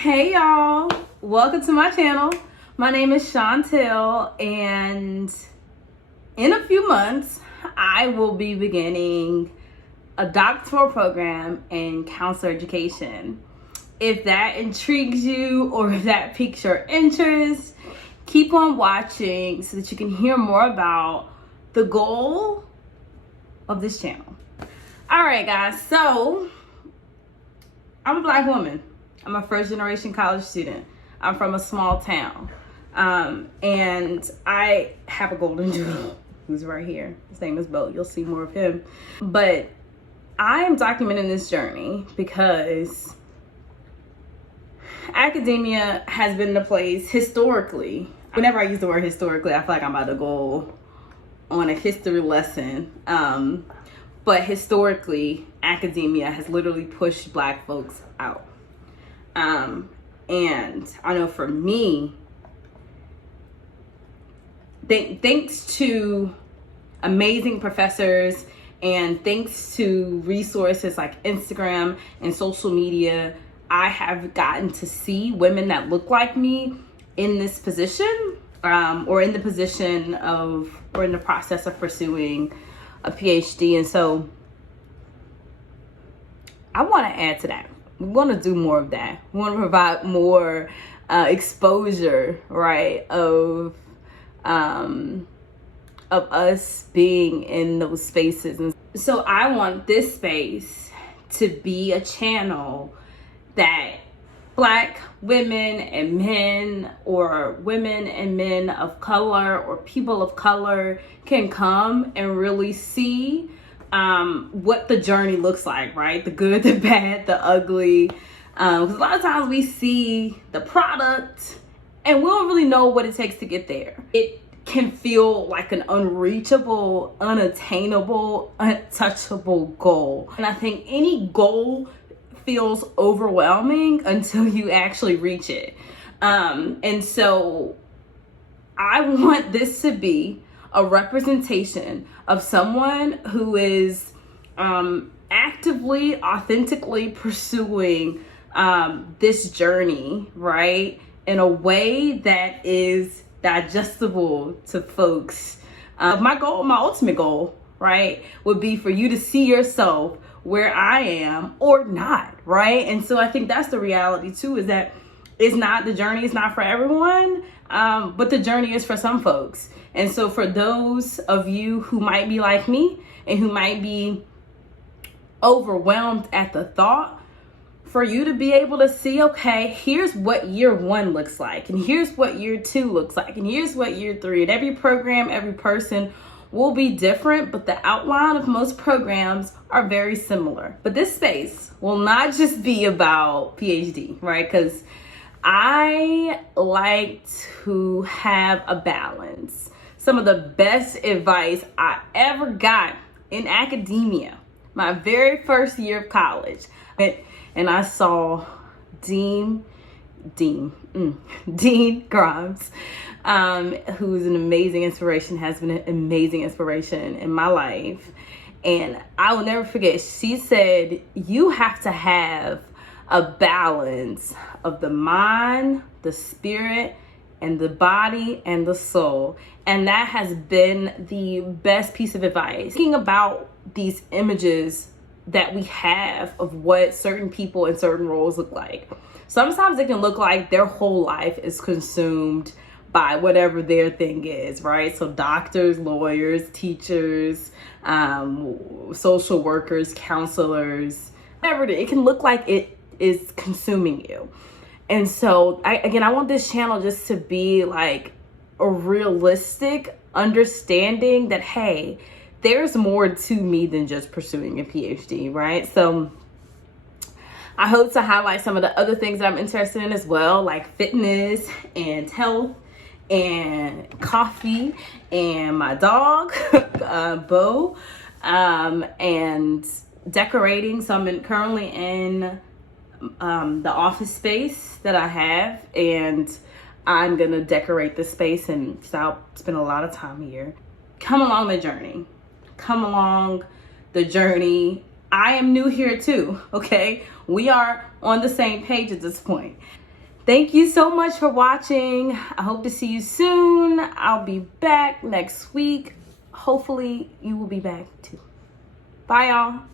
Hey y'all, welcome to my channel. My name is Chantel, and in a few months I will be beginning a doctoral program in counselor education. If that intrigues you or if that piques your interest, keep on watching so that you can hear more about the goal of this channel. All right guys, so I'm a Black woman. I'm a first generation college student. I'm from a small town. And I have a golden doodle who's right here. His name is Bo. You'll see more of him. But I am documenting this journey because academia has been the place historically. Whenever I use the word historically, I feel like I'm about to go on a history lesson. But historically, academia has literally pushed Black folks out. And I know for me, thanks to amazing professors and thanks to resources like Instagram and social media, I have gotten to see women that look like me in this position, or in the position of, or in the process of pursuing a PhD. And so I want to add to that. We want to do more of that. We want to provide more exposure, right, of us being in those spaces. And so I want this space to be a channel that Black women and men, or women and men of color, or people of color can come and really see what the journey looks like, right? The good, the bad, the ugly. Because a lot of times we see the product and we don't really know what it takes to get there. It can feel like an unreachable, unattainable, untouchable goal. And I think any goal feels overwhelming until you actually reach it. And so I want this to be a representation of someone who is actively, authentically pursuing this journey, right, in a way that is digestible to folks. My ultimate goal, right, would be for you to see yourself where I am or not, right? And so I think that's the reality too, is that the journey is not for everyone, but the journey is for some folks. And so for those of you who might be like me and who might be overwhelmed at the thought, for you to be able to see, okay, here's what year 1 looks like, and here's what year 2 looks like, and here's what year 3, and every program, every person will be different, but the outline of most programs are very similar. But this space will not just be about PhD, right? Because I like to have a balance. Some of the best advice I ever got in academia, my very first year of college, and I saw Dean Grimes, who's an amazing inspiration, has been an amazing inspiration in my life. And I will never forget, she said, you have to have a balance of the mind, the spirit, and the body and the soul. And that has been the best piece of advice. Thinking about these images that we have of what certain people in certain roles look like. Sometimes it can look like their whole life is consumed by whatever their thing is, right? So doctors, lawyers, teachers, social workers, counselors, whatever it is, it can look like it is consuming you. And so I want this channel just to be like a realistic understanding that, hey, there's more to me than just pursuing a PhD, right? So I hope to highlight some of the other things that I'm interested in as well, like fitness and health and coffee and my dog, Bo, and decorating. So I'm currently in the office space that I have, and I'm gonna decorate the space, and so I'll spend a lot of time here. Come along the journey. Come along the journey. I am new here too, okay? We are on the same page at this point. Thank you so much for watching. I hope to see you soon. I'll be back next week. Hopefully you will be back too. Bye, y'all.